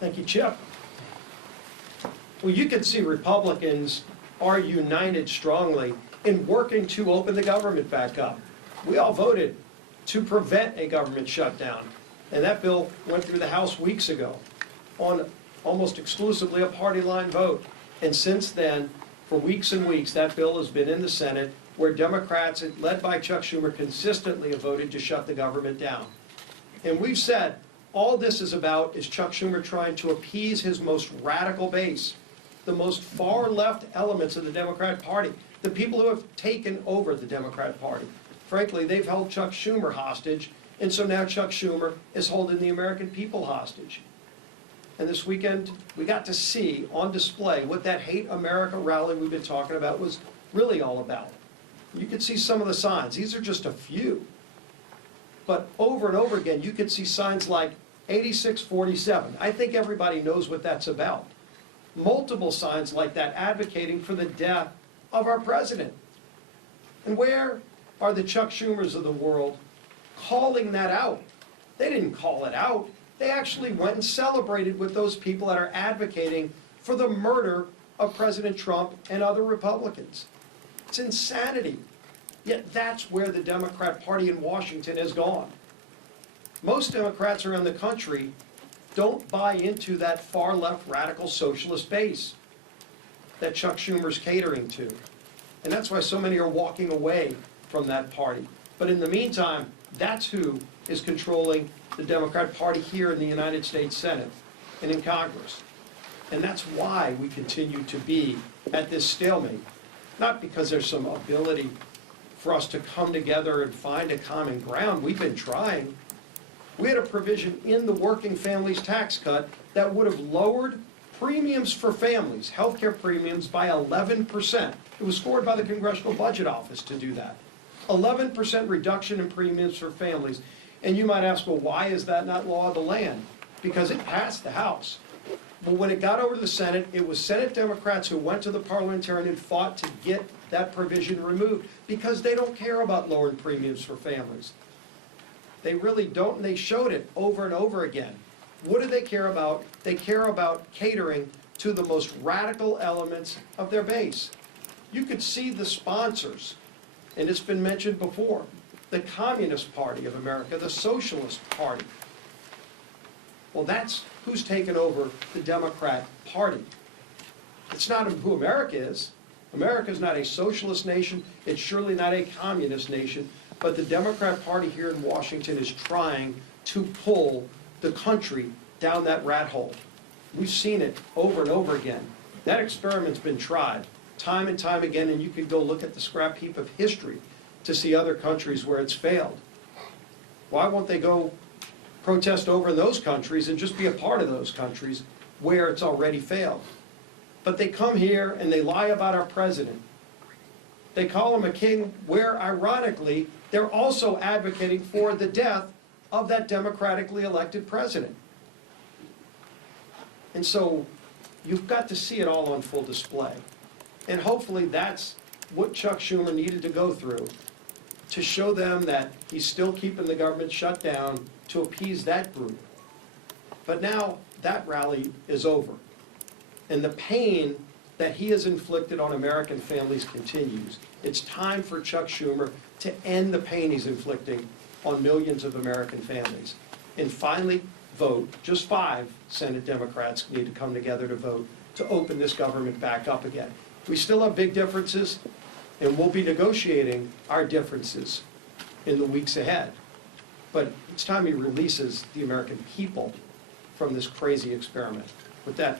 Thank you, Chip. Well, you can see Republicans are united strongly in working to open the government back up. We all voted to prevent a government shutdown, and that bill went through the House weeks ago on almost exclusively a party line vote. And since then, for weeks and weeks, that bill has been in the Senate, where Democrats, led by Chuck Schumer, consistently have voted to shut the government down. And we've said all this is about is Chuck Schumer trying to appease his most radical base, the most far-left elements of the Democrat Party, the people who have taken over the Democrat Party. Frankly, they've held Chuck Schumer hostage, and so now Chuck Schumer is holding the American people hostage. And this weekend, we got to see on display what that Hate America rally we've been talking about was really all about. You could see some of the signs. These are just a few. But over and over again, you could see signs like 8647. I think everybody knows what that's about. Multiple signs like that advocating for the death of our president. And where are the Chuck Schumers of the world calling that out? They didn't call it out. They actually went and celebrated with those people that are advocating for the murder of President Trump and other Republicans. It's insanity. Yet that's where the Democrat Party in Washington has gone. Most Democrats around the country don't buy into that far-left radical socialist base that Chuck Schumer's catering to. And that's why so many are walking away from that party. But in the meantime, that's who is controlling the Democrat Party here in the United States Senate and in Congress. And that's why we continue to be at this stalemate. Not because there's some ability for us to come together and find a common ground. We've been trying. We had a provision in the working families tax cut that would have lowered premiums for families, healthcare premiums, by 11%. It was scored by the Congressional Budget Office to do that. 11% reduction in premiums for families. And you might ask, well, why is that not law of the land? Because it passed the House. But when it got over to the Senate, it was Senate Democrats who went to the parliamentarian and fought to get that provision removed because they don't care about lowering premiums for families. They really don't, and they showed it over and over again. What do they care about? They care about catering to the most radical elements of their base. You could see the sponsors, and it's been mentioned before, the Communist Party of America, the Socialist Party. Well, that's who's taken over the Democrat Party. It's not who America is. America is not a socialist nation. It's surely not a communist nation. But the Democrat Party here in Washington is trying to pull the country down that rat hole. We've seen it over and over again. That experiment's been tried time and time again, and you can go look at the scrap heap of history to see other countries where it's failed. Why won't they go protest over in those countries and just be a part of those countries where it's already failed? But they come here and they lie about our president. They call him a king, where ironically they're also advocating for the death of that democratically elected president. And so you've got to see it all on full display. And hopefully that's what Chuck Schumer needed to go through to show them that he's still keeping the government shut down to appease that group. But now that rally is over. And the pain that he has inflicted on American families continues. It's time for Chuck Schumer to end the pain he's inflicting on millions of American families. And finally, vote. Just 5 Senate Democrats need to come together to vote to open this government back up again. We still have big differences, and we'll be negotiating our differences in the weeks ahead. But it's time he releases the American people from this crazy experiment. With that,